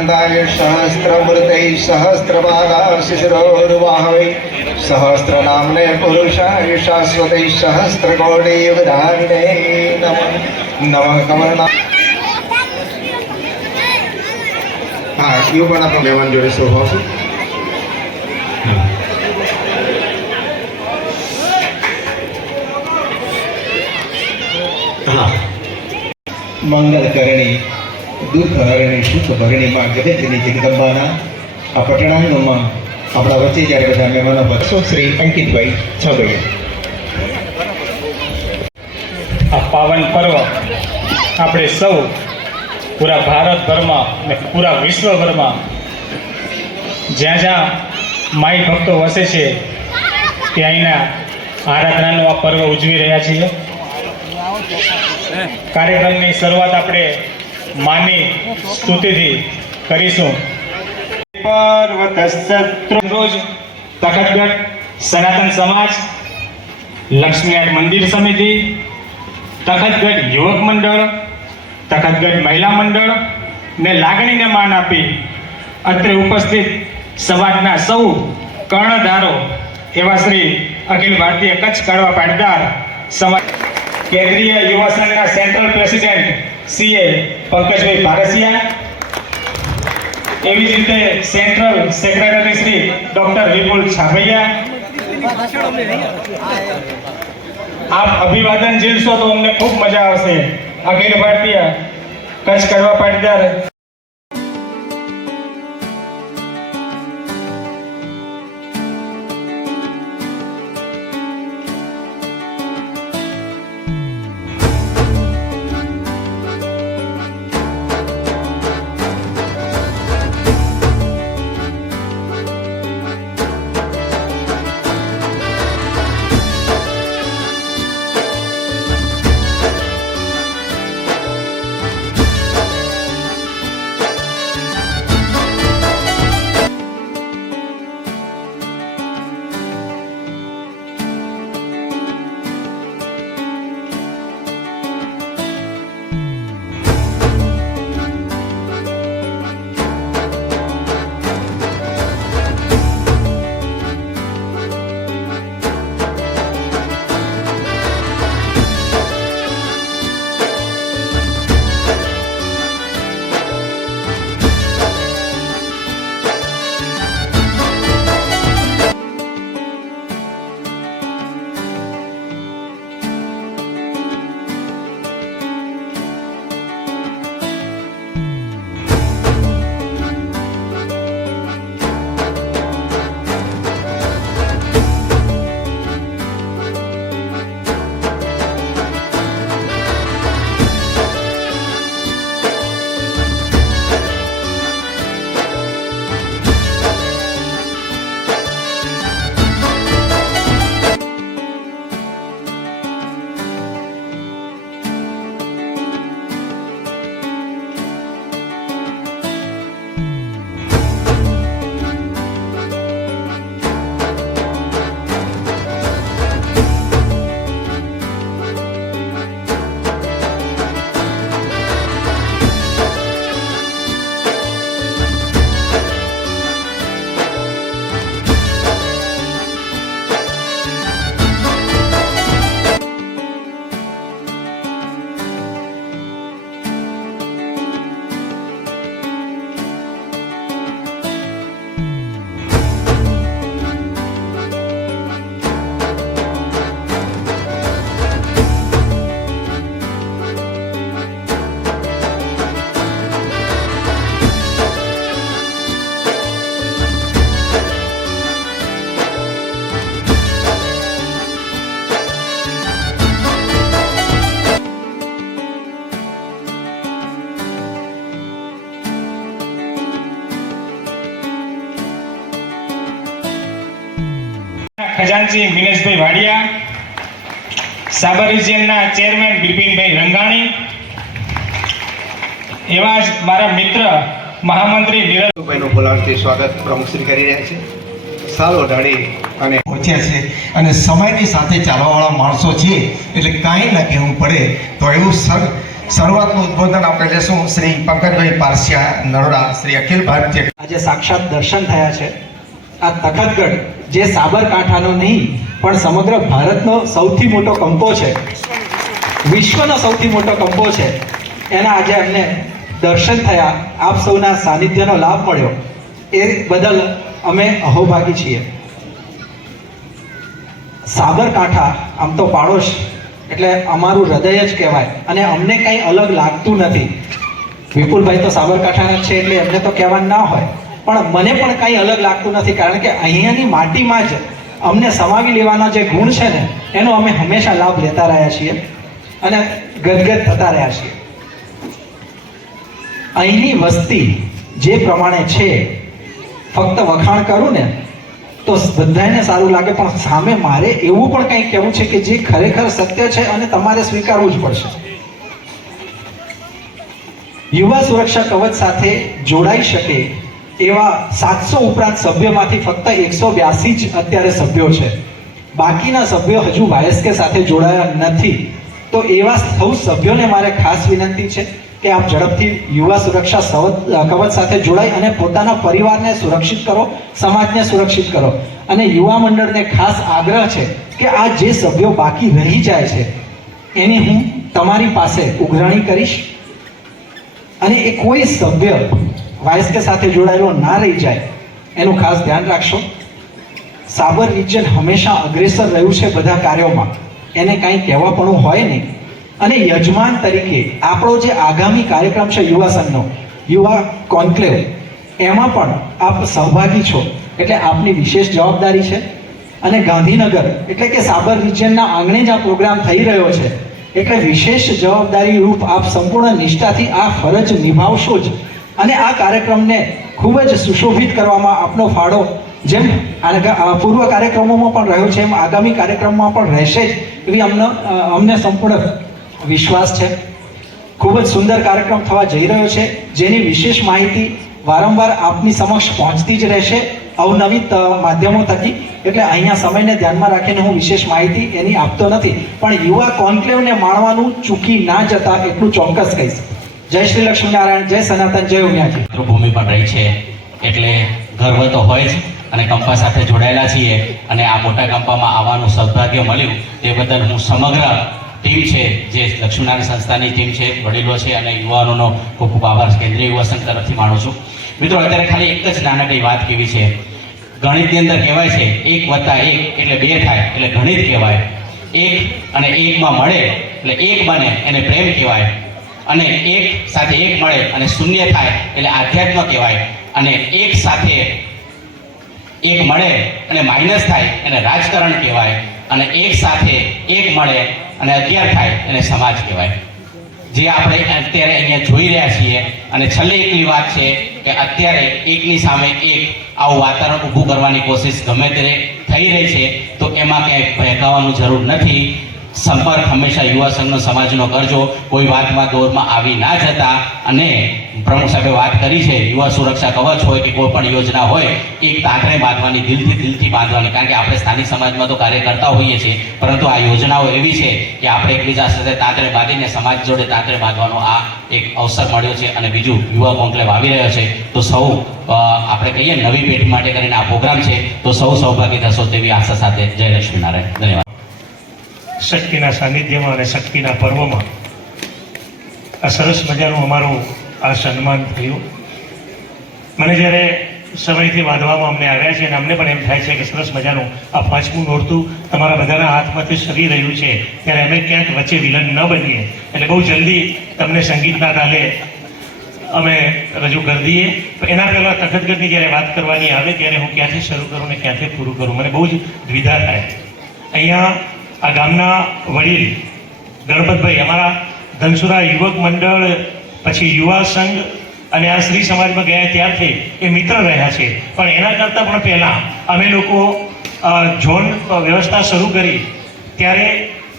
सहस्रानन्दाय सहस्रमूर्तैः सहस्रपादाः शिशिरोर्वाहवै सहस्रनाम्ने पुरुषाय शाश्वतैः सहस्रकोटियुगधारिणे नमः नमः કમળના હા એવું પણ આપણે મહેમાન જોડે શોભાવશું હા મંગલ કરણી દુઃખ હરણી સુખ ભરણીમાં જગતની જગદંબાના આ પટણાંગમાં આપણા વચ્ચે જ્યારે બધા મહેમાનો બસો શ્રી અંકિતભાઈ છબૈયા આ પાવન પર્વ આપણે સૌ પૂરા ભારતભરમાં અને પૂરા વિશ્વભરમાં જ્યાં જ્યાં માઈ ભક્તો વસે છે, ત્યાં અહીંના આરાધનાનું આ પર્વ ઉજવી રહ્યા છીએ. કાર્યક્રમની શરૂઆત આપણે માની સ્તુતિથી કરીશું. પર્વતસ્ત્રોજ રોજ તખતગઢ સનાતન સમાજ લક્ષ્મીનાથ મંદિર સમિતિ તખતગઢ યુવક મંડળ તખતગઢ મહિલા મંડળ ને લાગણીને માન આપી અત્રે ઉપસ્થિત સમાજના સૌ કર્ણધારો એવા શ્રી અખિલ ભારતીય કચ્છ કાઢવા પાટીદાર સમાજ કેન્દ્રીય યુવા સંઘના central president CA Pankajbhai Parasiya એવી જ રીતે central secretary Shri doctor Vipul Chhabhaiya. આપ અભિવાદન ઝીલશો તો અમને ખૂબ મજા આવશે. અખિલ ભારતીય કચ્છ કરવા પાટીદાર ખજાનચી મિનેશભાઈ વાડિયા સાબર રિજિયનના ચેરમેન બિપિનભાઈ રંગાણી એવા જ મારા મિત્ર મહામંત્રી નીરજભાઈનું બોલાવતી સ્વાગત પ્રમુખશ્રી કરી રહ્યા છે. સારો ઢાળી અને પહોંચ્યા છે અને સમયની સાથે ચાલવાવાળા માણસો છે એટલે કાંઈ ના કહેવું પડે. તો એવું સર શરૂઆતનું ઉદ્બોધન આપણે લેશું. શ્રી પંકજભાઈ પારસિયા નરોડા શ્રી અખિલ ભારતીય આજે સાક્ષાત દર્શન થયા છે. આ તખતગઢ, જે સાબરકાંઠાનો નહીં, પણ સમગ્ર ભારતનો સૌથી મોટો કંપો છે. વિશ્વનો સૌથી મોટો કંપો છે. એના આજે અમને દર્શન થયા. આપ સૌના સાનિધ્યનો લાભ મળ્યો. એ બદલ અમે અહોભાગી છીએ. સાબરકાંઠા આમ તો પાડોશ, એટલે અમારું હૃદય જ કહેવાય. અને અમને કંઈ અલગ લાગતું નથી. વિપુલભાઈ તો સાબરકાંઠાના છે, એટલે એમને તો કહેવાનું ના હોય. પણ મને પણ કંઈ અલગ લાગતું નથી, કારણ કે અહીંયાની માટીમાં જ અમને સમાવી લેવાના જે ગુણ છે ને, એનો અમે હંમેશા લાભ લેતા રહ્યા છીએ અને ગદગદ થતા રહ્યા છીએ. અહીંની વસ્તી જે પ્રમાણે છે, ફક્ત વખાણ કરું ને, તો બધાને સારું લાગે, પણ સામે મારે એવું પણ કંઈ કહેવું છે કે જે ખરેખર સત્ય છે અને તમારે સ્વીકારવું જ પડશે. યુવા સુરક્ષા કવચ સાથે જોડાઈ શકે એવા સાતસો ઉપરાંત સભ્યમાંથી ફક્ત એકસો બ્યાસી જ અત્યારે સભ્યો છે. બાકીના સભ્યો હજુ વાયસ્કે સાથે જોડાયા નથી. તો એવા સૌ સભ્યોને મારે ખાસ વિનંતી છે કે આપ ઝડપથી યુવા સુરક્ષા કવચ સાથે જોડાઈ અને પોતાના પરિવારને સુરક્ષિત કરો, સમાજને સુરક્ષિત કરો. અને યુવા મંડળને ખાસ આગ્રહ છે કે આ જે સભ્યો બાકી રહી જાય છે, એની હું તમારી પાસે ઉઘરાણી કરીશ. અને એ કોઈ સભ્ય વાયસ્કે સાથે જોડાયેલો ના રહી જાય, એનું ખાસ ધ્યાન રાખશો. સાબર રિજન હંમેશા અગ્રેસર રહ્યું છે બધા કાર્યોમાં. એને કાંઈ કહેવાપણું હોય નહીં. અને યજમાન તરીકે આપણો જે આગામી કાર્યક્રમ છે યુવા સંઘનો યુવા કોન્ક્લેવ, એમાં પણ આપ સહભાગી છો. એટલે આપની વિશેષ જવાબદારી છે. અને ગાંધીનગર, એટલે કે સાબર રિજનના આંગણે જ આ પ્રોગ્રામ થઈ રહ્યો છે. એટલે વિશેષ જવાબદારી રૂપ આપ સંપૂર્ણ નિષ્ઠાથી આ ફરજ નિભાવશો જ. અને આ કાર્યક્રમને ખૂબ જ સુશોભિત કરવામાં આપનો ફાળો જેમ પૂર્વ કાર્યક્રમોમાં પણ રહ્યો છે, એમ આગામી કાર્યક્રમમાં પણ રહેશે જ એવી અમને અમને સંપૂર્ણ વિશ્વાસ છે. ખૂબ જ સુંદર કાર્યક્રમ થવા જઈ રહ્યો છે, જેની વિશેષ માહિતી વારંવાર આપની સમક્ષ પહોંચતી જ રહેશે અવનવી માધ્યમો થકી. એટલે અહીંયા સમયને ધ્યાનમાં રાખીને હું વિશેષ માહિતી એની આપતો નથી, પણ યુવા કોન્ક્લેવને માણવાનું ચૂકી ના જતા એટલું ચોક્કસ કહીશ. જય શ્રી લક્ષ્મીનારાયણ, જય સનાતન, જય ઉમિયાજી. માતૃભૂમિ પણ રહી છે એટલે ગર્વ તો હોય જ અને કંપા સાથે જોડાયેલા છીએ અને આ મોટા કંપામાં આવવાનું સૌભાગ્ય મળ્યું તે બદલ હું સમગ્ર ટીમ છે, જે લક્ષ્મીનારાયણ સંસ્થાની ટીમ છે, વડીલો છે અને યુવાનોનો ખૂબ ખૂબ આભાર કેન્દ્રીય યુવા સંઘ તરફથી માનું છું. મિત્રો, અત્યારે ખાલી એક જ નાનકડી વાત કેવી છે? ગણિતની અંદર કહેવાય છે, એક વત્તા એક એટલે બે થાય, એટલે ગણિત કહેવાય. એક અને એકમાં મળે, એટલે એક બને, એને પ્રેમ કહેવાય. અને એક સાથે એક મળે અને શૂન્ય થાય એટલે આધ્યાત્મ કહેવાય. અને એક સાથે એક મળે અને માઇનસ થાય એને રાજકારણ કહેવાય. અને એક સાથે એક મળે અને અગિયાર થાય એને સમાજ કહેવાય. જે આપણે અત્યારે અહીંયા જોઈ રહ્યા છીએ અને છેલ્લે એકલી વાત છે કે અત્યારે એકની સામે એક આવું વાતાવરણ ઊભું કરવાની કોશિશ ગમે ત્યારે થઈ રહી છે, તો એમાં ક્યાંય ભેગાવાનું જરૂર નથી. સંપર્ક હંમેશા યુવા સંઘનો સમાજનો કરજો. કોઈ વાતમાં દોરમાં આવી ના જતા અને પ્રમુખ સાહેબે વાત કરી છે, યુવા સુરક્ષા કવચ હોય કે કોઈ પણ યોજના હોય, એક તાંતરે બાંધવાની, દિલથી દિલથી બાંધવાની. કારણ કે આપણે સ્થાનિક સમાજમાં તો કાર્ય કરતા હોઈએ છીએ. પરંતુ આ યોજનાઓ એવી છે કે આપણે એકબીજા સાથે તાંતરે બાંધીને સમાજ જોડે તાંતરે બાંધવાનો આ એક અવસર મળ્યો છે અને બીજું યુવા કોન્કલેવ આવી રહ્યો છે. તો સૌ આપણે કહીએ નવી પેઢી માટે કરીને આ પ્રોગ્રામ છે. તો સૌ સૌભાગી થશો તેવી આશા સાથે જય લક્ષ્મીનારાયણ. ધન્યવાદ. શક્તિના સાનિધ્યમાં અને શક્તિના પર્વમાં આ સરસ મજાનું અમારું આ સન્માન થયું. મને જ્યારે સમયથી બાંધવામાં અમને આવ્યા છે અને અમને પણ એમ થાય છે કે સરસ મજાનું આ પાંચમું નોરતું તમારા બધાના હાથમાંથી સરી રહ્યું છે, ત્યારે અમે ક્યાંક વચ્ચે વિલન ન બનીએ. એટલે બહુ જલ્દી તમને સંગીતના તાલે અમે રજૂ કરી દઈએ. એના પહેલાં તખતગઢની જ્યારે વાત કરવાની આવે, ત્યારે હું ક્યાંથી શરૂ કરું ને ક્યાંથી પૂરું કરું? મને બહુ જ દ્વિધા થાય. અહીંયા આ ગામના વડીલ ગણપતભાઈ, અમારા ધનસુરા યુવક મંડળ, પછી યુવા સંઘ અને આ શ્રી સમાજમાં ગયા ત્યારથી એ મિત્ર રહ્યા છે. પણ એના કરતાં પણ પહેલાં અમે લોકો ઝોન વ્યવસ્થા શરૂ કરી. ત્યારે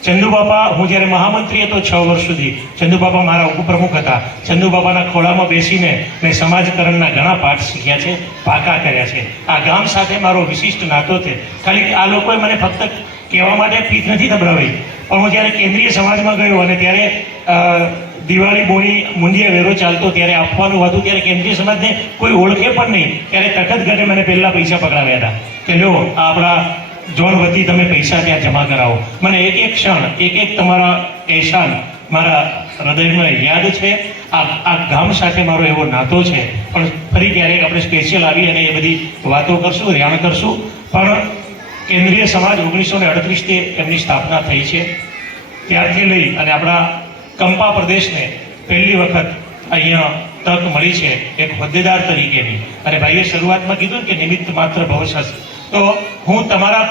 ચંદુબાપા, હું જ્યારે મહામંત્રી હતો છ વર્ષ સુધી, ચંદુબાપા મારા ઉપપ્રમુખ હતા. ચંદુબાપાના ખોળામાં બેસીને મેં સમાજકરણના ઘણા પાઠ શીખ્યા છે, પાકા કર્યા છે. આ ગામ સાથે મારો વિશિષ્ટ નાતો છે. ખાલી આ લોકોએ મને ફક્ત કહેવા માટે પીઠ નથી દબડાવી પણ હું જ્યારે કેન્દ્રીય સમાજમાં ગયો અને ત્યારે દિવાળી બોણી મુંડિયા વેરો ચાલતો ત્યારે આપવાનું હતું, ત્યારે કેન્દ્રીય સમાજને કોઈ ઓળખે પણ નહીં. ત્યારે તખત ઘરે મને પહેલાં પૈસા પકડાવ્યા હતા. કે જો આપણા જોન વતી તમે પૈસા ત્યાં જમા કરાવો. મને એક એક ક્ષણ, એક એક તમારા એહસાન મારા હૃદયમાં યાદ છે. આ આ ગામ સાથે મારો એવો નાતો છે. પણ ફરી ક્યારેક આપણે સ્પેશિયલ આવી અને એ બધી વાતો કરશું રેણ કરશું. પણ કેન્દ્રીય સમાજ ઓગણીસો ને અડત્રીસથી એમની સ્થાપના થઈ છે. ત્યારથી લઈ અને આપણા કંપા પ્રદેશને પહેલી વખત અહીંયા તક મળી છે એક હોદ્દેદાર તરીકેની. અને ભાઈએ શરૂઆતમાં કીધું કે નિમિત્ત માત્ર ભવશસ તો હું તમારા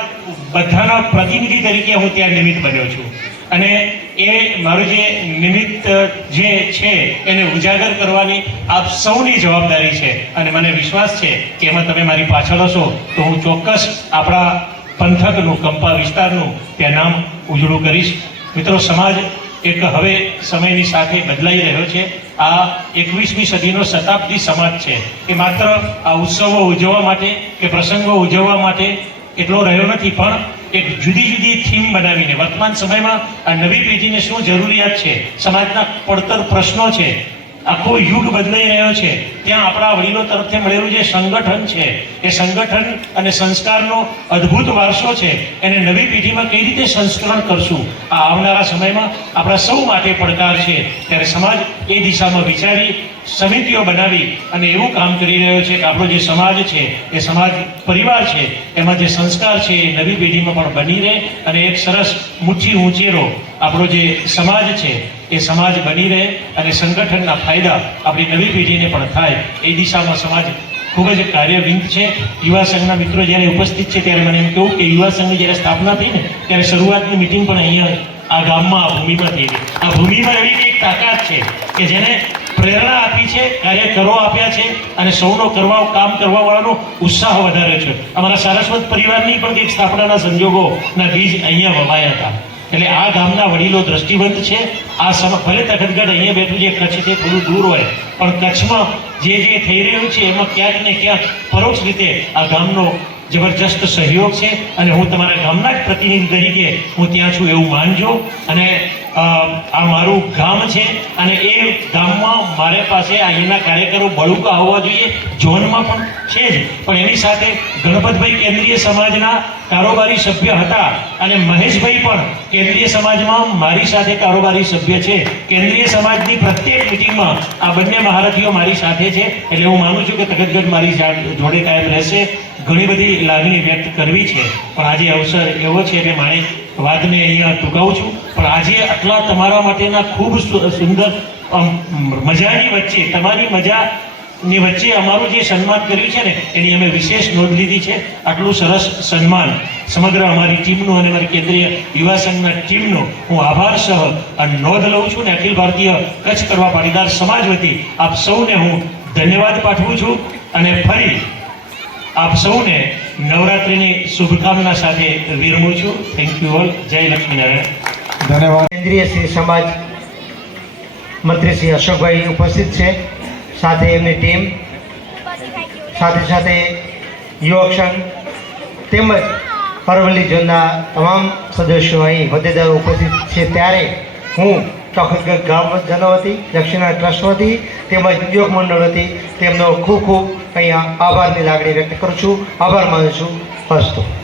બધાના પ્રતિનિધિ તરીકે હું ત્યાં નિમિત્ત બન્યો છું. અને એ મારું જે નિમિત્ત જે છે એને ઉજાગર કરવાની આપ સૌની જવાબદારી છે. અને મને વિશ્વાસ છે કે એમાં તમે મારી પાછળ હશો તો હું ચોક્કસ આપણા પંથકનું, કંપા વિસ્તારનું ત્યાં નામ ઉજળું કરીશ. મિત્રો, સમાજ એક હવે સમયની સાથે બદલાઈ રહ્યો છે. આ એકવીસમી સદીનો શતાબ્દી સમાજ છે એ માત્ર આ ઉત્સવો ઉજવવા માટે કે પ્રસંગો ઉજવવા માટે એટલો રહ્યો નથી, પણ એક જુદી જુદી થીમ બનાવીને વર્તમાન સમયમાં આ નવી પેઢીને શું જરૂરિયાત છે? સમાજના પડતર પ્રશ્નો છે. આખો યુગ બદલાઈ રહ્યો છે. ત્યાં આપણા વડીલો તરફથી મળેલું જે સંગઠન છે, એ સંગઠન અને સંસ્કારનો અદ્ભુત વારસો છે. એને નવી પેઢીમાં કઈ રીતે સંસ્કરણ કરશું? આ આવનારા સમયમાં આપણા સૌ માટે પડકાર છે. ત્યારે સમાજ એ દિશામાં વિચારી સમિતિઓ બનાવી અને એવું કામ કરી રહ્યો છે કે આપણો જે સમાજ છે, એ સમાજ પરિવાર છે, એમાં જે સંસ્કાર છે, એ નવી પેઢીમાં પણ બની રહે અને એક સરસ મુઠ્ઠી ઊંચેરો આપણો જે સમાજ છે, એ સમાજ બની રહે અને સંગઠનના ફાયદા આપણી નવી પેઢીને પણ થાય. એ દિશામાં સમાજ ખૂબ જ કાર્યવિંત છે. યુવા સંઘના મિત્રો જ્યારે ઉપસ્થિત છે, ત્યારે મને એમ કહ્યું કે યુવા સંઘની જ્યારે સ્થાપના થઈ ને, ત્યારે શરૂઆતની મિટિંગ પણ અહીંયા આ ગામમાં આ ભૂમિમાં થઈ આ ભૂમિમાં એવી એક તાકાત છે કે જેને પ્રેરણા આપી છે, કાર્યકરો આપ્યા છે અને સૌનો કરવા, કામ કરવા વાળાનો ઉત્સાહ વધારે છે. અમારા સારસ્વત પરિવારની પણ કંઈક સ્થાપનાના સંજોગોના બીજ અહીંયા વવાયા હતા. એટલે આ ગામના વડીલો દ્રષ્ટિબંધ છે. આ સમ, ભલે તખતગઢ અહીંયા બેઠું છે કચ્છથી થોડું દૂર હોય, પણ કચ્છમાં જે જે થઈ રહ્યું છે, એમાં ક્યાંક ને ક્યાંક પરોક્ષ રીતે આ ગામનો જબરજસ્ત સહયોગ છે. અને હું તમારા ગામના જ પ્રતિનિધિ તરીકે હું ત્યાં છું એવું માનજો. અને આ મારું ગામ છે અને એ ગામમાં મારે પાસે અહીંના કાર્યકરો બળુકા હોવા જોઈએ, ઝોનમાં પણ છે જ. પણ એની સાથે ગણપતભાઈ કેન્દ્રીય સમાજના કારોબારી સભ્ય હતા અને મહેશભાઈ પણ કેન્દ્રીય સમાજમાં મારી સાથે કારોબારી સભ્ય છે. કેન્દ્રીય સમાજની પ્રત્યેક મિટિંગમાં આ બંને મહારથીઓ મારી સાથે છે. એટલે હું માનું છું કે તગતગઢ મારી જોડે કાયમ રહેશે. ઘણી બધી લાગણી વ્યક્ત કરવી છે. પણ આજે અવસર એવો છે કે મારે વાતને અહીંયા ટૂંકાવું છું. પણ આજે આટલા તમારા માટેના ખૂબ સુંદર મજાની વચ્ચે, તમારી મજાની વચ્ચે અમારું જે સન્માન કર્યું છે ને, એની અમે વિશેષ નોંધ લીધી છે. આટલું સરસ સન્માન સમગ્ર અમારી ટીમનું અને અમારી કેન્દ્રીય યુવા સંઘના ટીમનો હું આભાર સહ નોંધ લઉં છું ને અખિલ ભારતીય કચ્છ કરવા પાટીદાર સમાજ વતી આપ સૌને હું ધન્યવાદ પાઠવું છું અને ફરી આપ સૌને નવરાત્રિની શુભકામના સાથે વિરમું છું. થેન્ક યુ ઓલ જય લક્ષ્મીનારાયણ. ધન્યવાદ. કેન્દ્રીય શ્રી સમાજ મંત્રી શ્રી અશોકભાઈ ઉપસ્થિત છે. સાથે એમની ટીમ. સાથે સાથે યુવક સંઘ તેમજ અરવલ્લી ઝોનના તમામ સદસ્યો અહીં હોદ્દેદારો ઉપસ્થિત છે. ત્યારે હું ગામ જનો વતી દક્ષિણા ટ્રસ્ટ વતી તેમજ ઉદ્યોગ મંડળ વતી તેમનો ખૂબ ખૂબ અહીંયા આભારની લાગણી વ્યક્ત કરું છું. આભાર માનું છું. અસ્તુ.